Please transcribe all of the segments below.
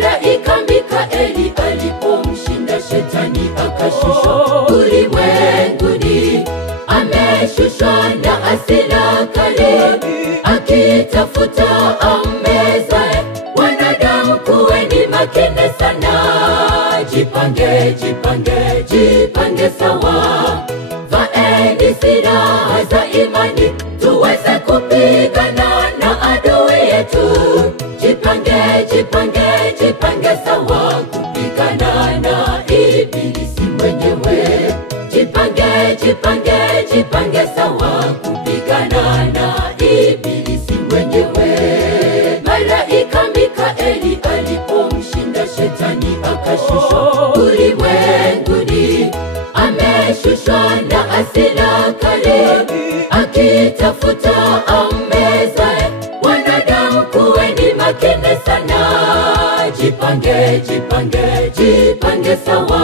Malaika Mikaeli alipomshinda shetani akashushwa ulimwenguni. Ameshushwa na hasira kali, akitafuta ammezae wanadamu. Kuweni makini sana, jipange, jipange, jipange sawa. Vaeni silaha za imani tuweze kupigana na adui yetu. Jipange, jipange, jipange sawa kupigana na ibilisi mwenyewe. Jipange, jipange, jipange sawa kupigana na ibilisi mwenyewe. Malaika Mikaeli alipomshinda shetani akashushwa ulimwenguni. Ameshushwa na hasira kali, akitafuta ammezae wanadamu. Kuweni makini sana, jipange, jipange, jipange sawa.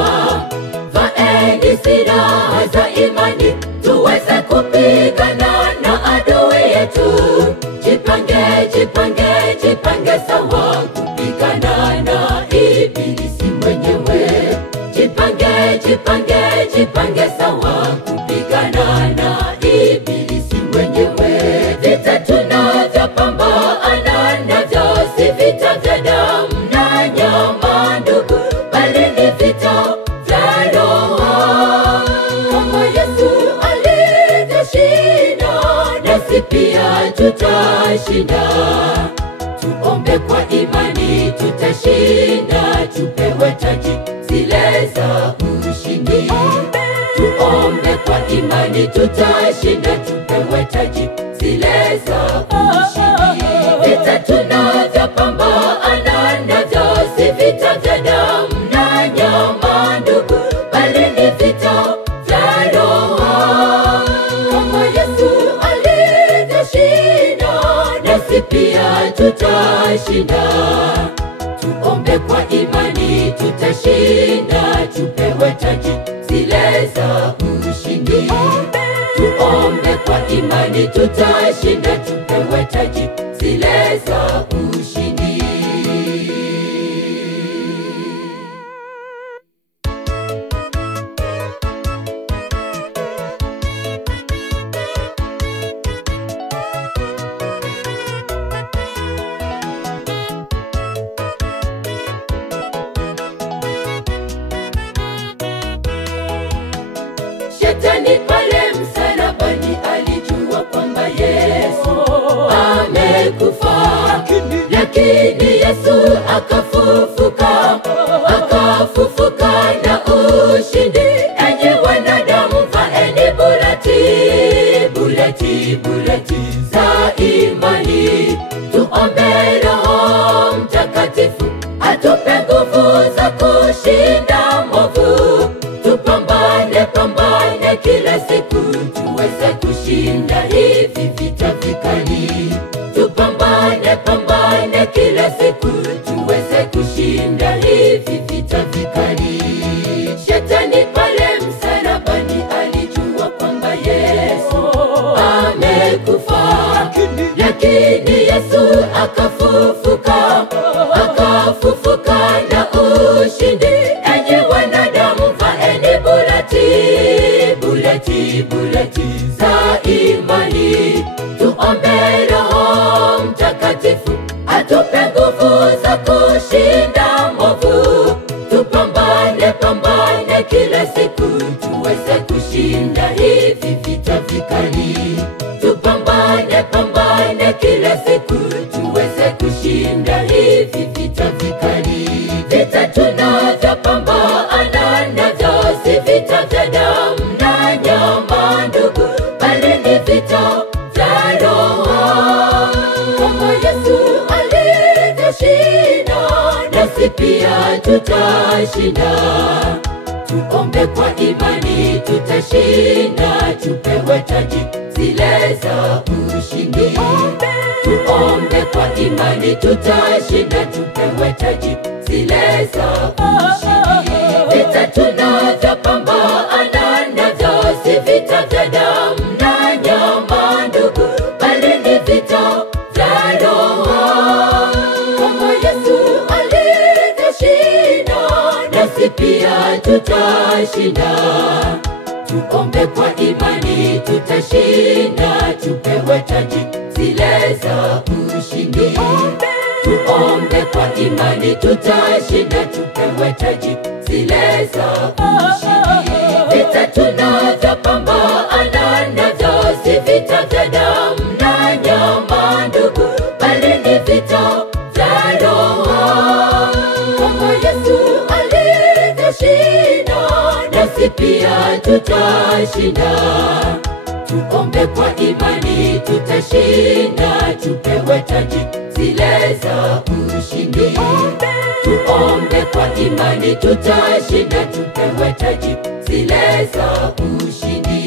Vaeni silaha za imani tuweze kupigana na adui yetu. Jipange, jipange, jipange sawa kupigana na ibilisi mwenyewe. Jipange, jipange, jipange sawa kupigana na ibilisi mwenyewe. Vita tunavyopambana navyo si vita vya damu na nyama ndugu, bali ni vita vya roho. Kama Yesu alivyoshinda, nasi pia tutashinda. Tuombe kwa imani tutashinda, tupewe taji zile za ushindi. Tuombe kwa imani tutashinda, tupewe taji zile za ushindi. Vita tunavyopambana navyo si vita vya damu na nyama ndugu, bali ni vita vya roho. Kama Yesu alivyoshinda, nasi pia tutashinda. Tuombe kwa imani tutashinda, tupewe taji zile za ushindi. Tuombe kwa imani tutashinda, tupewe taji zile za ushindi. Shetani pale msalabani alijua kwamba Yesu amekufa, lakini Yesu akafufuka, akafufuka na ushindi. Enyi wanadamu vaeni buleti, buleti, buleti za imani. Tuombe Roho Mtakatifu atupe nguvu za kushinda mwovu. Tupambane, pambane kila siku tuweze kushinda hivi vita vikali. Tupambane, pambane kila siku tuweze kushinda hivi vita vikali. Shetani pale msalabani alijua kwamba Yesu amekufa, lakini Yesu akafufuka, akafufuka na ushindi. Enyi wanadamu vaeni buleti, buleti, buleti za imani. Tuombe Roho Mtakatifu atupe nguvu za kushinda mwovu. Tupambane, pambane kila siku tuweze kushinda hivi vita vikali. Tupambane, pambane kila siku tuweze kushinda hivi vita vikali. Vita tunavyopambana navyo si vita vya damu na nyama ndugu, bali ni vita vya roho. Kama Yesu alivyoshinda, nasi pia tutashinda. Tuombe kwa imani tutashinda, tupewe taji zile za ushindi. Tuombe kwa imani tutashinda, tupewe taji zile za ushindi. Vita tunavyopambana navyo si vita vya damu na nyama ndugu, bali ni vita vya roho. Kama Yesu alivyoshinda, tutashinda. Tuombe kwa imani tutashinda, tupewe taji zile za ushindi. Tuombe kwa imani tutashinda, tupewe taji zile za ushindi. Vita tunavyopambana navyo si vita vya damu na nyama ndugu, bali ni vita vya Roho. Kama Yesu alivyoshinda, nasi pia tutashinda. Tuombe kwa imani tutashinda, tupewe taji zile za ushindi. Tuombe kwa imani tutashinda, tupewe taji zile za ushindi.